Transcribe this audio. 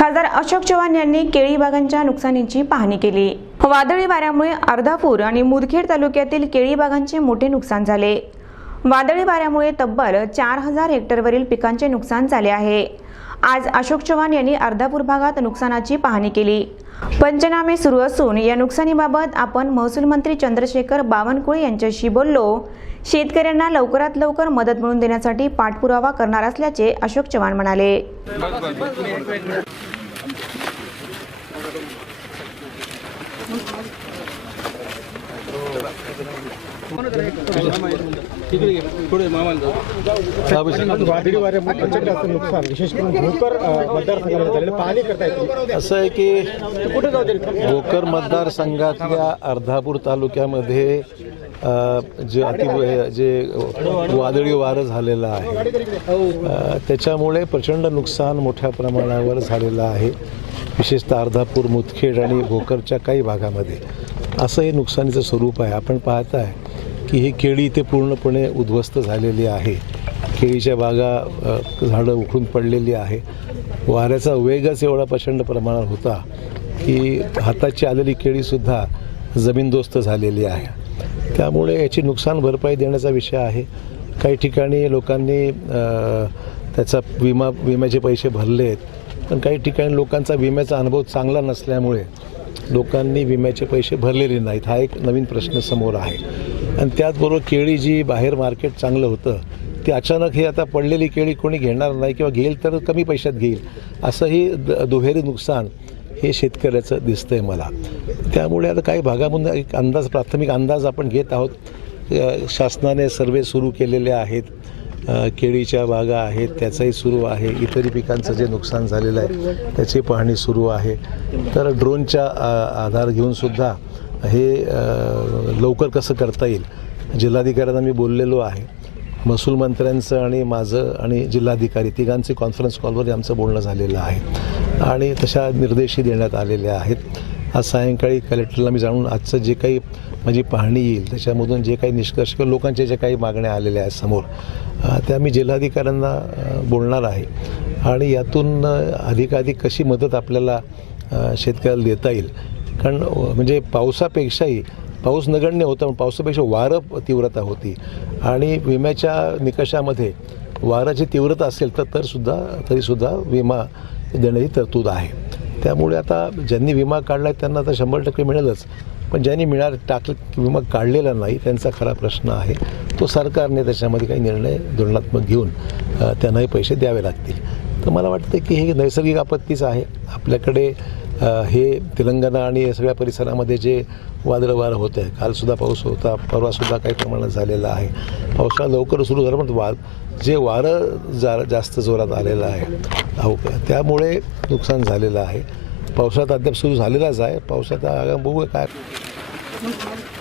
खासदार अशोक चव्हाण यांनी केळी बागांच्या नुकसानीची पाहणी केली वादळी वाऱ्यामुळे अर्धापूर आणि मुदखेड तालुक्यातील केळी बागांचे मोठे नुकसान झाले वादळी वाऱ्यामुळे तब्बल चार हजार हेक्टरवरील पिकांचे नुकसान झाले आहे आज अशोक चव्हाण यांनी अर्धापूर भागात नुकसानाची पाहणी केली पंचनामे सुरू असून या नुकसानीबाबत आपण महसूल मंत्री चंद्रशेखर बावनकुळे यांच्याशी बोललो शेतकऱ्यांना लवकरात लवकर मदत मिळवून देण्यासाठी पाठपुरावा करणार असल्याचे अशोक चव्हाण म्हणाले भोकर असं आहे की भोकर मतदारसंघातल्या अर्धापूर तालुक्यामध्ये जे अति जे वादळी वारं झालेलं आहे त्याच्यामुळे प्रचंड नुकसान मोठ्या प्रमाणावर झालेलं आहे विशेषतः अर्धापूर मुदखेड आणि भोकरच्या काही भागामध्ये असं हे नुकसानीचं स्वरूप आहे आपण पाहत आहे की ही केळी इथे पूर्णपणे उद्ध्वस्त झालेली आहे केळीच्या बागा झाडं उखडून पडलेली आहे वाऱ्याचा वेगच एवढा प्रचंड प्रमाणात होता की हाताची आलेली केळीसुद्धा जमीनदोस्त झालेली आहे त्यामुळे याची नुकसान भरपाई देण्याचा विषय आहे काही ठिकाणी लोकांनी त्याचा विमा विम्याचे पैसे भरले आहेत पण काही ठिकाणी लोकांचा विम्याचा अनुभव चांगला नसल्यामुळे लोकांनी विम्याचे पैसे भरलेले नाहीत हा एक नवीन प्रश्न समोर आहे आणि त्याचबरोबर केळी जी बाहेर मार्केट चांगलं होतं ती अचानक हे आता पडलेली केळी कोणी घेणार नाही किंवा घेईल तर कमी पैशात घेईल असंही द दुहेरी नुकसान हे शेतकऱ्याचं दिसतं आहे मला त्यामुळे आता काही भागामधून एक अंदाज प्राथमिक अंदाज आपण घेत आहोत शासनाने सर्वे सुरू केलेले आहेत केळीच्या बागा आहेत त्याचंही सुरू आहे इतर पिकांचं जे नुकसान झालेलं आहे त्याची पाहणी सुरू आहे तर ड्रोनच्या आधार घेऊनसुद्धा हे लवकर कसं करता येईल जिल्हाधिकाऱ्यांना मी बोललेलो आहे महसूल मंत्र्यांचं आणि माझं आणि जिल्हाधिकारी तिघांचे कॉन्फरन्स कॉलवर आमचं बोलणं झालेलं आहे आणि तशा निर्देशही देण्यात आलेले आहेत आज सायंकाळी कलेक्टरला मी जाणून आजचं जे काही माझी पाहणी येईल त्याच्यामधून जे काही निष्कर्ष किंवा लोकांच्या ज्या काही मागण्या आलेल्या आहेत समोर त्या मी जिल्हाधिकाऱ्यांना बोलणार आहे आणि यातून अधिकाधिक कशी मदत आपल्याला शेतकऱ्याला देता येईल कारण म्हणजे पावसापेक्षाही पाऊस नगण्य होता पण पावसापेक्षा वारं तीव्रता होती आणि विम्याच्या निकषामध्ये वाराची तीव्रता असेल तर तरसुद्धा तरीसुद्धा विमा देण्याची तरतूद आहे त्यामुळे आता ज्यांनी विमा काढला आहे त्यांना आता शंभर टक्के मिळेलच पण ज्यांनी मिळाल टाकले विमा काढलेला नाही त्यांचा खरा प्रश्न आहे तो सरकारने त्याच्यामध्ये काही निर्णय धोरणात्मक घेऊन त्यांनाही पैसे द्यावे लागतील तर मला वाटतं की हे नैसर्गिक आपत्तीच आहे आपल्याकडे हे तेलंगणा आणि या सगळ्या परिसरामध्ये जे वारं होत आहे कालसुद्धा पाऊस होता परवासुद्धा काही प्रमाणात झालेला आहे पावसाळा लवकर सुरू झाला पण वाद जे वारं जा जास्त जोरात आलेलं आहे त्यामुळे नुकसान झालेलं आहे पावसाळ्यात अद्याप सुरू झालेलाच आहे पावसात बघू काय